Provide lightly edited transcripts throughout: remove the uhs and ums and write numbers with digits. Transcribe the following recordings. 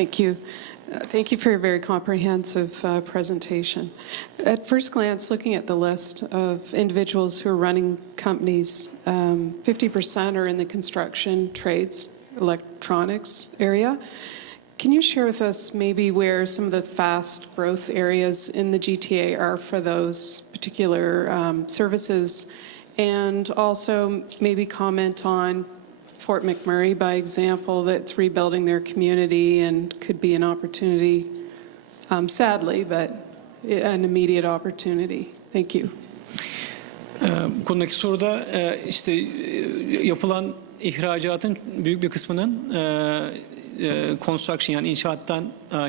Thank you. Thank you for your very comprehensive presentation. At first glance, looking at the list of individuals who are running companies, 50% are in the construction, trades, electronics area. Can you share with us maybe where some of the fast growth areas in the GTA are for those particular services? And also maybe comment on Fort McMurray, by example, that's rebuilding their community and could be an opportunity, sadly, but an immediate opportunity. Thank you. Bu konudaki soruda işte yapılan ihracatın büyük bir kısmının construction yani inşaattan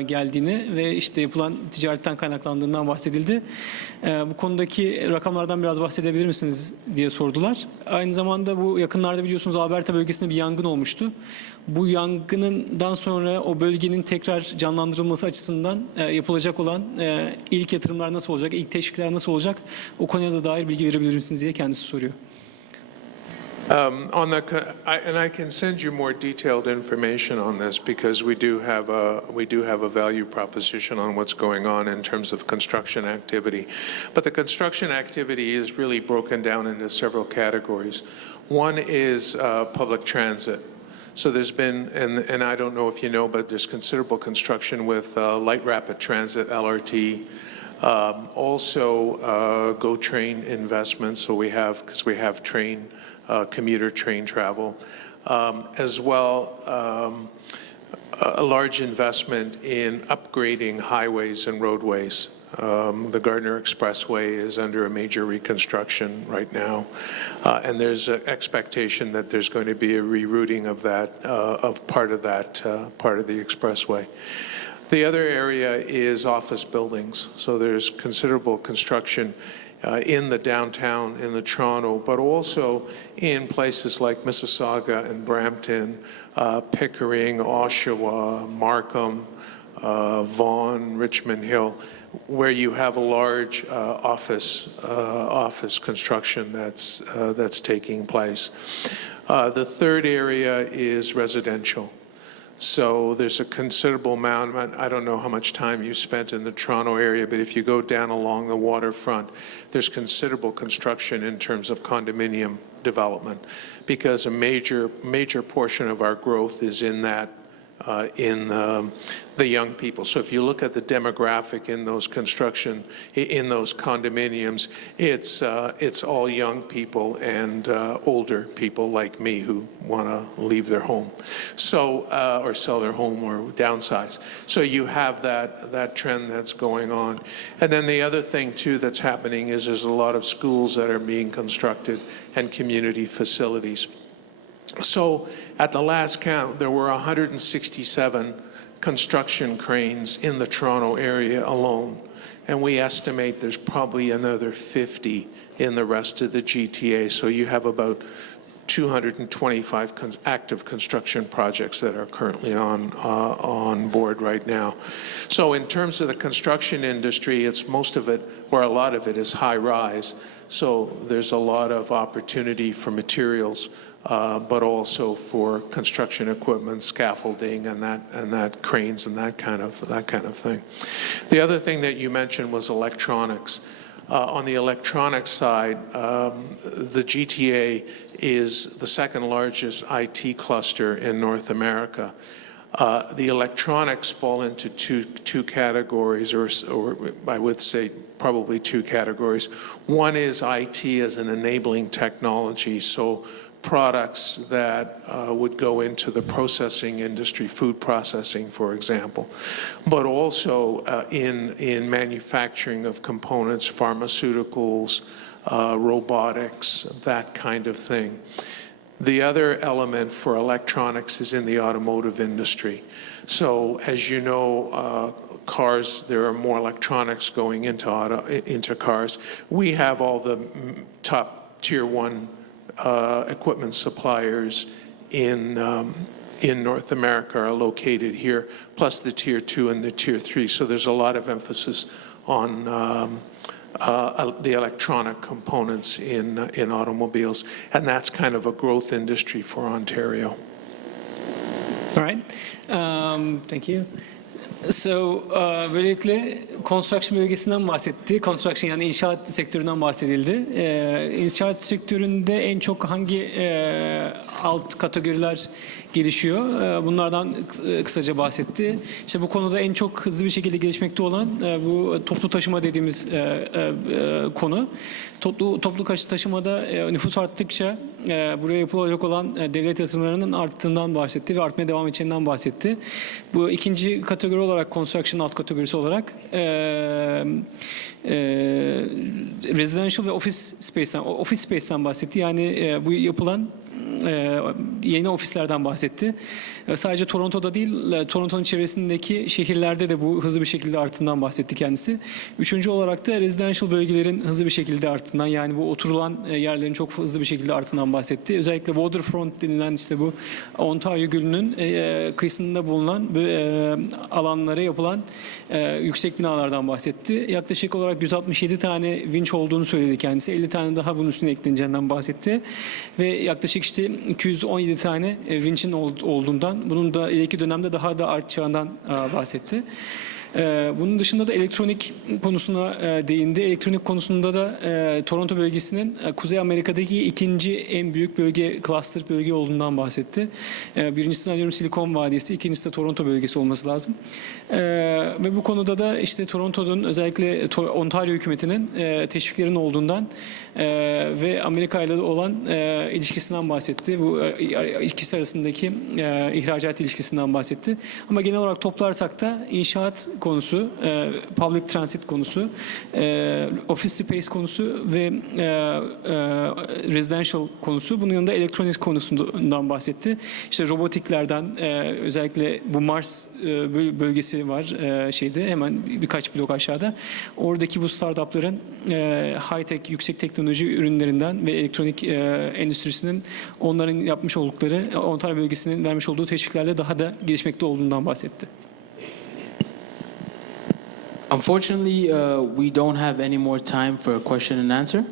geldiğini ve işte yapılan ticaretten kaynaklandığından bahsedildi. Bu konudaki rakamlardan biraz bahsedebilir misiniz diye sordular. Aynı zamanda bu yakınlarda biliyorsunuz Alberta bölgesinde bir yangın olmuştu. Bu yangından sonra o bölgenin tekrar canlandırılması açısından yapılacak olan ilk yatırımlar nasıl olacak, ilk teşvikler nasıl olacak o konuya da dair bilgi verebilir misiniz diye kendisi soruyor. And I can send you more detailed information on this because we do have a value proposition on what's going on in terms of construction activity. But the construction activity is really broken down into several categories. One is public transit. So there's been, and I don't know if you know, but there's considerable construction with light rapid transit, LRT. Also GO train investments, so because we have train, commuter train travel, as well a large investment in upgrading highways and roadways. The Gardner Expressway is under a major reconstruction right now, and there's an expectation that there's going to be a rerouting of that, part of the expressway. The other area is office buildings. So there's considerable construction in the downtown, in the Toronto, but also in places like Mississauga and Brampton, Pickering, Oshawa, Markham, Vaughan, Richmond Hill, where you have a large office construction that's taking place. The third area is residential. So there's a considerable amount, I don't know how much time you spent in the Toronto area, but if you go down along the waterfront, there's considerable construction in terms of condominium development because a major portion of our growth is in that, in the young people. So if you look at the demographic in those in those condominiums, it's all young people and older people like me who want to leave their home, so or sell their home or downsize. So you have that trend that's going on, and then the other thing too that's happening is there's a lot of schools that are being constructed and community facilities. So at the last count, there were 167 construction cranes in the Toronto area alone. And we estimate there's probably another 50 in the rest of the GTA. So you have about 225 active construction projects that are currently on board right now. So in terms of the construction industry, it's most of it, or a lot of it, is high rise. So there's a lot of opportunity for materials, but also for construction equipment, scaffolding, and that cranes and that kind of thing. The other thing that you mentioned was electronics. On the electronics side, the GTA is the second largest IT cluster in North America. The electronics fall into two categories, or I would say probably two categories. One is IT as an enabling technology, so products that would go into the processing industry, food processing, for example, but also in manufacturing of components, pharmaceuticals, robotics, that kind of thing. The other element for electronics is in the automotive industry. So as you know, cars, there are more electronics going into cars. We have all the top tier one equipment suppliers in North America are located here, plus the tier 2 and the tier 3. So there's a lot of emphasis on the electronic components in automobiles, and that's kind of a growth industry for Ontario. All right. Thank you. So, böylelikle construction bölgesinden bahsetti. Construction yani inşaat sektöründen bahsedildi. İnşaat sektöründe en çok hangi alt kategoriler gelişiyor? Bunlardan kısaca bahsetti. İşte bu konuda en çok hızlı bir şekilde gelişmekte olan bu toplu taşıma dediğimiz konu. Toplu taşımada nüfus arttıkça buraya yapılacak olan devlet yatırımlarının arttığından bahsetti ve artmaya devam edeceğinden bahsetti. Bu ikinci kategori olarak construction alt kategorisi olarak residential ve office space'ten bahsetti. Yani bu yapılan yeni ofislerden bahsetti. Sadece Toronto'da değil, Toronto'nun çevresindeki şehirlerde de bu hızlı bir şekilde arttığından bahsetti kendisi. Üçüncü olarak da residential bölgelerin hızlı bir şekilde arttığından, yani bu oturulan yerlerin çok hızlı bir şekilde arttığından bahsetti. Özellikle waterfront denilen işte bu Ontario Gölü'nün kıyısında bulunan alanlara yapılan yüksek binalardan bahsetti. Yaklaşık olarak 167 tane vinç olduğunu söyledi kendisi. 50 tane daha bunun üstüne ekleneceğinden bahsetti. Ve yaklaşık işte 217 tane vinçin olduğundan, bunun da ileriki dönemde daha da artacağından bahsetti. Bunun dışında da elektronik konusuna değindi. Elektronik konusunda da Toronto bölgesinin Kuzey Amerika'daki ikinci en büyük bölge, cluster bölge olduğundan bahsetti. Birincisi sanıyorum Silikon Vadisi, ikincisi de Toronto bölgesi olması lazım. Ve bu konuda da işte Toronto'nun özellikle Ontario hükümetinin teşviklerin olduğundan ve Amerika ile olan ilişkisinden bahsetti. Bu ikisi arasındaki ihracat ilişkisinden bahsetti. Ama genel olarak toplarsak da inşaat konusu, public transit konusu, office space konusu ve residential konusu, bunun yanında elektronik konusundan bahsetti. İşte robotiklerden, özellikle bu Mars bölgesi var şeyde, hemen birkaç blok aşağıda. Oradaki bu startupların high-tech, yüksek teknoloji ürünlerinden ve elektronik endüstrisinin onların yapmış oldukları, Ontario bölgesinin vermiş olduğu teşviklerle daha da gelişmekte olduğundan bahsetti. Unfortunately, we don't have any more time for a question and answer.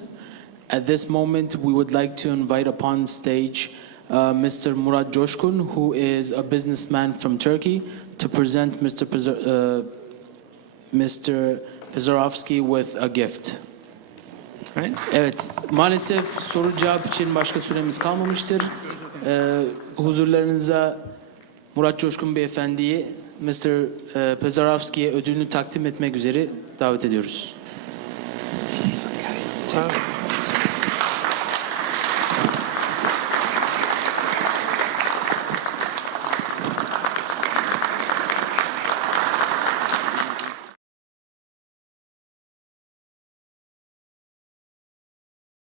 At this moment, we would like to invite upon stage Mr. Murat Coşkun, who is a businessman from Turkey, to present Mr. Pezarovski with a gift. Right? Evet, maalesef soru cevap için başka süremiz kalmamıştır. Huzurlarınıza Murat Coşkun Beyefendi'yi Mr. Pezarovski'ye ödülünü takdim etmek üzere davet ediyoruz. Wow.